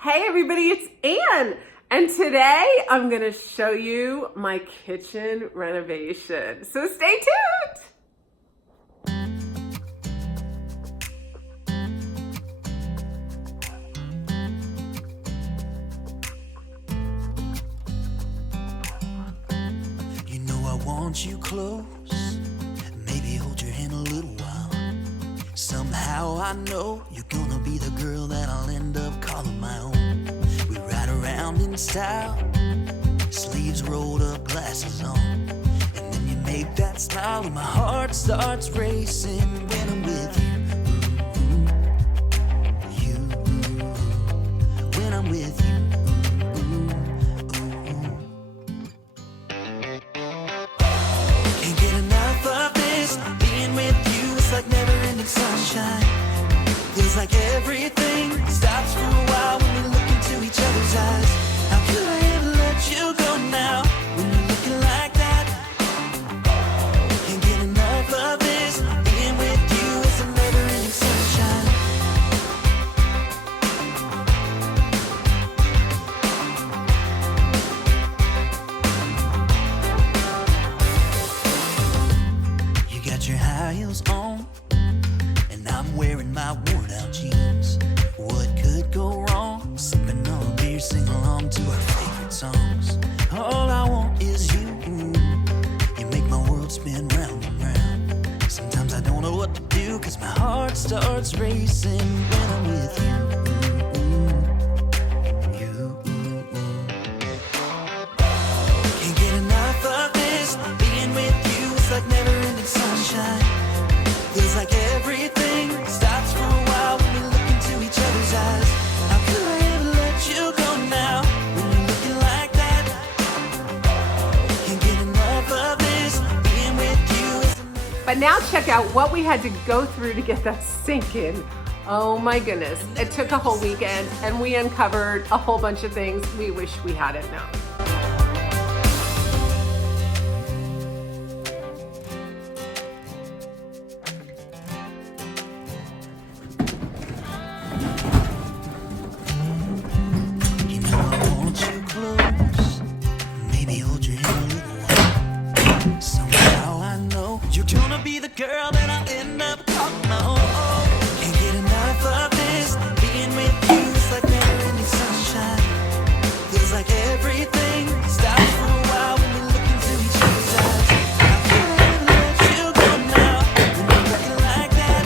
Hey everybody, it's Ann, and today I'm gonna show you my kitchen renovation. So stay tuned. You know I want you close, maybe hold your hand a little while. Somehow I know you're gonna be the girl that I'll end up calling my own. We ride around in style, sleeves rolled up, glasses on, and then you make that smile and my heart starts racing when I'm with you. When I'm with you. Can't get enough of this, being with you is like never-ending sunshine. Feels like everything stops for a while when we look into each other's eyes. How could I ever let you go now when you're looking like that? Can't get enough of this, being with you is a never-ending sunshine. You got your high heels on, and I'm wearing my worn out jeans. What could go wrong? Sipping on a beer, sing along to our favorite songs. All I want is you. You make my world spin round and round. Sometimes I don't know what to do, cause my heart starts racing when I'm with you. Can't get enough of this, being with you is like never-ending sunshine. Feels like everything stops for a while when we look into each other's eyes. How could I ever let you go now when you're looking like that? Can't get enough of this, being with you is But now check out what we had to go through to get that sink in. Oh my goodness, it took a whole weekend and we uncovered a whole bunch of things we wish we hadn't known. You know I want you close, maybe hold your hand a little while. Somehow I know you're gonna be the girl that I'll end up calling my own. Can't get enough of this, being with you is like never-ending sunshine. Feels like everything stops for a while when we look into each other's eyes. How could I ever let you go now when you're looking like that?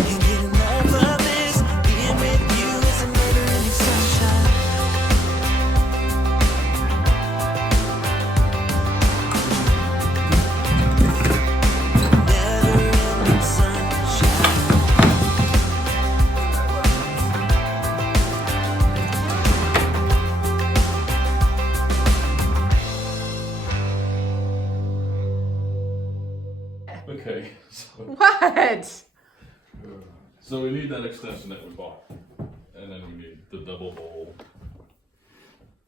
Can't get enough of this, being with you is a never-ending sunshine. Never-ending sunshine. Okay, What? so we need that extension that we bought, and then we need the double bowl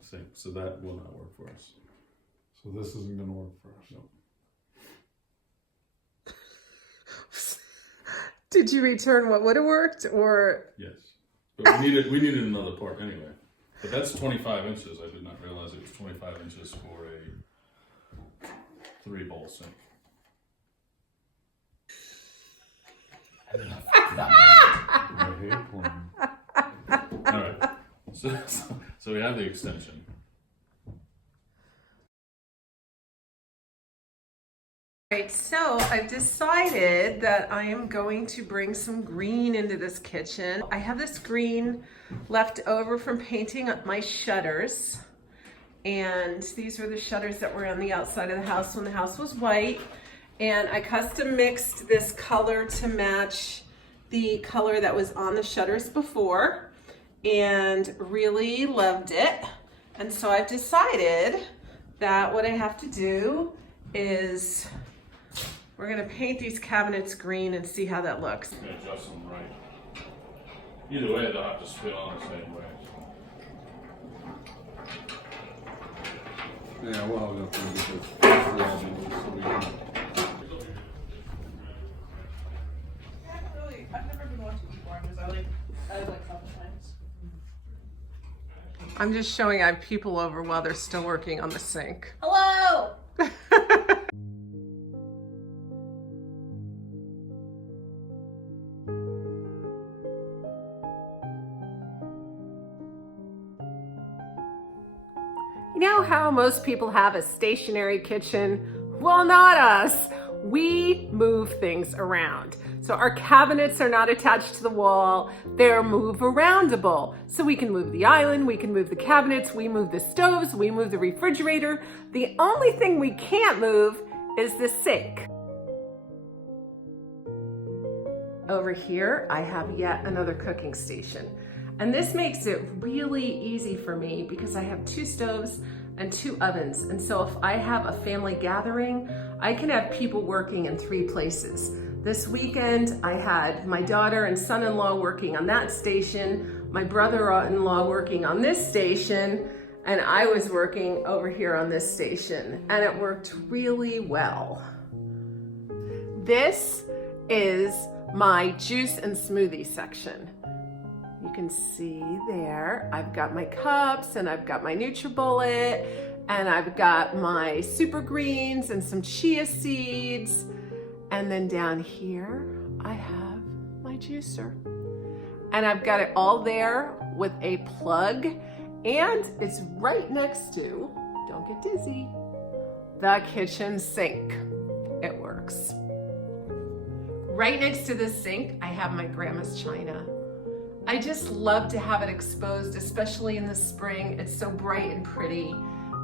sink, so that will not work for us. So this isn't gonna work for us. Did you return what would have worked or? Yes, but we needed another part anyway. But that's 25 inches. I did not realize it was 25 inches for a 3-bowl sink. I hate plumbing. All right, so we have the extension. Right, so I've decided that I am going to bring some green into this kitchen. I have this green left over from painting up my shutters. And these were the shutters that were on the outside of the house when the house was white. And I custom mixed this color to match the color that was on the shutters before and really loved it. And so I've decided that what I have to do is we're gonna paint these cabinets green and see how that looks. I'm gonna adjust them right. Either way, they'll have to spit on the same way. Yeah, well, we'll have to get this so we can. I've never been watching before because I like couple times. I'm just showing I have people over while they're still working on the sink. Hello! You know how most people have a stationary kitchen? Well, not us. We move things around. So our cabinets are not attached to the wall. They're move-aroundable. So we can move the island, we can move the cabinets, we move the stoves, we move the refrigerator. The only thing we can't move is the sink. Over here, I have yet another cooking station. And this makes it really easy for me because I have 2 stoves and 2 ovens. And so if I have a family gathering, I can have people working in 3 places. This weekend, I had my daughter and son-in-law working on that station, my brother-in-law working on this station, and I was working over here on this station, and it worked really well. This is my juice and smoothie section. You can see there, I've got my cups and I've got my NutriBullet and I've got my super greens and some chia seeds. And then down here, I have my juicer. And I've got it all there with a plug, and it's right next to, don't get dizzy, the kitchen sink. It works. Right next to the sink, I have my grandma's china. I just love to have it exposed, especially in the spring. It's so bright and pretty,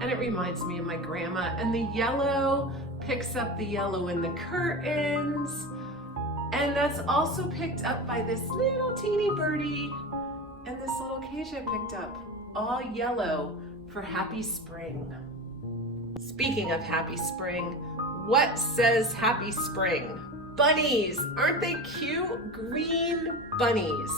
and it reminds me of my grandma. And the yellow picks up the yellow in the curtains, and that's also picked up by this little teeny birdie and this little cage I picked up, all yellow for happy spring. Speaking of happy spring, what says happy spring? Bunnies, aren't they cute? Green bunnies.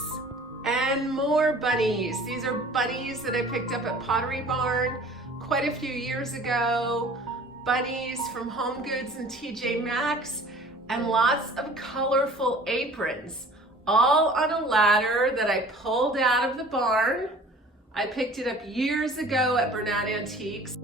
And more bunnies. These are bunnies that I picked up at Pottery Barn quite a few years ago. Bunnies from Home Goods and TJ Maxx, and lots of colorful aprons, all on a ladder that I pulled out of the barn. I picked it up years ago at Bernat Antiques.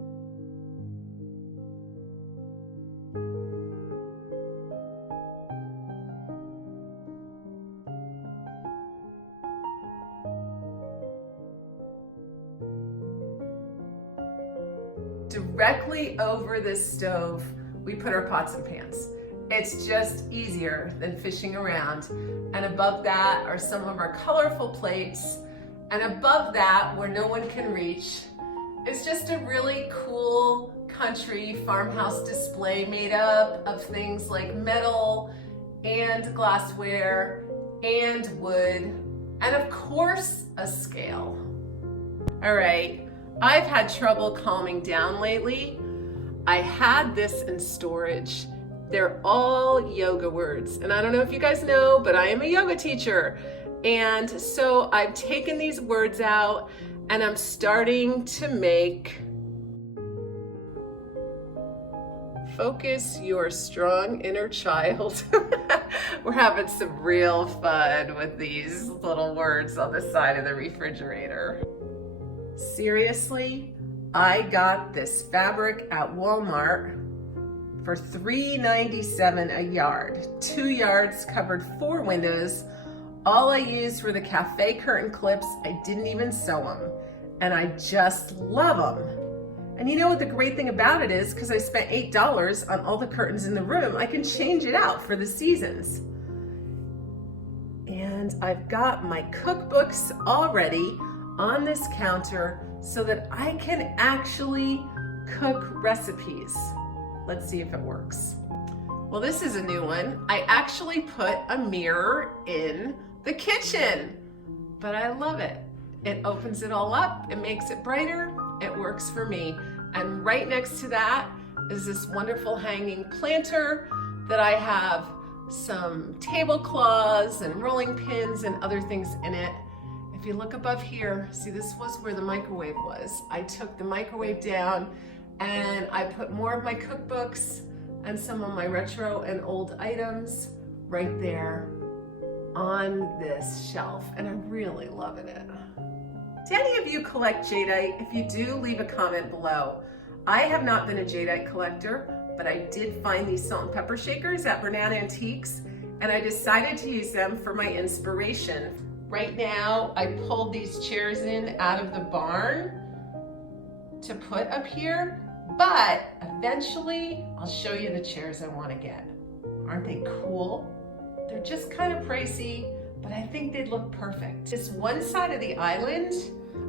Directly over this stove, we put our pots and pans. It's just easier than fishing around. And above that are some of our colorful plates. And above that, where no one can reach, it's just a really cool country farmhouse display made up of things like metal and glassware and wood, and of course, a scale. All right. I've had trouble calming down lately. I had this in storage. They're all yoga words. And I don't know if you guys know, but I am a yoga teacher. And so I've taken these words out and I'm starting to make focus your strong inner child. We're having some real fun with these little words on the side of the refrigerator. Seriously, I got this fabric at Walmart for $3.97 a yard. 2 yards covered 4 windows. All I used were the cafe curtain clips. I didn't even sew them, and I just love them. And you know what the great thing about it is, because I spent $8 on all the curtains in the room, I can change it out for the seasons. And I've got my cookbooks already on this counter so that I can actually cook recipes. Let's see if it works. Well, this is a new one. I actually put a mirror in the kitchen, but I love it. It opens it all up, it makes it brighter, it works for me. And right next to that is this wonderful hanging planter that I have some tablecloths and rolling pins and other things in it. If you look above here, see, this was where the microwave was. I took the microwave down and I put more of my cookbooks and some of my retro and old items right there on this shelf, and I'm really loving it. Do any of you collect jadeite? If you do, leave a comment below. I have not been a jadeite collector, but I did find these salt and pepper shakers at Bernat Antiques, and I decided to use them for my inspiration. Right now, I pulled these chairs in out of the barn to put up here, but eventually I'll show you the chairs I want to get. Aren't they cool? They're just kind of pricey, but I think they'd look perfect. This one side of the island,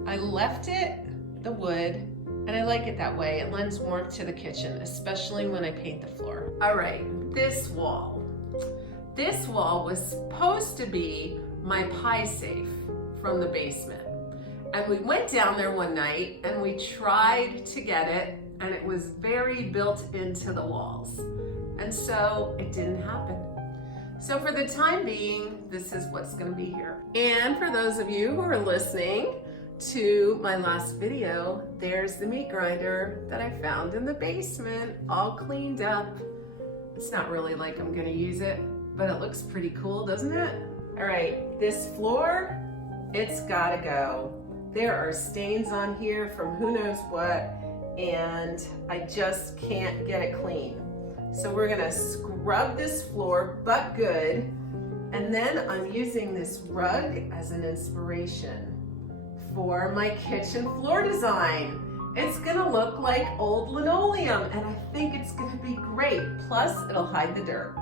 I left it, the wood, and I like it that way. It lends warmth to the kitchen, especially when I paint the floor. All right, this wall. This wall was supposed to be my pie safe from the basement. And we went down there one night and we tried to get it, and it was very built into the walls. And so it didn't happen. So for the time being, this is what's gonna be here. And for those of you who are listening to my last video, there's the meat grinder that I found in the basement, all cleaned up. It's not really like I'm gonna use it, but it looks pretty cool, doesn't it? All right, this floor, it's gotta go. There are stains on here from who knows what, and I just can't get it clean. So we're gonna scrub this floor, but good. And then I'm using this rug as an inspiration for my kitchen floor design. It's gonna look like old linoleum, and I think it's gonna be great. Plus, it'll hide the dirt.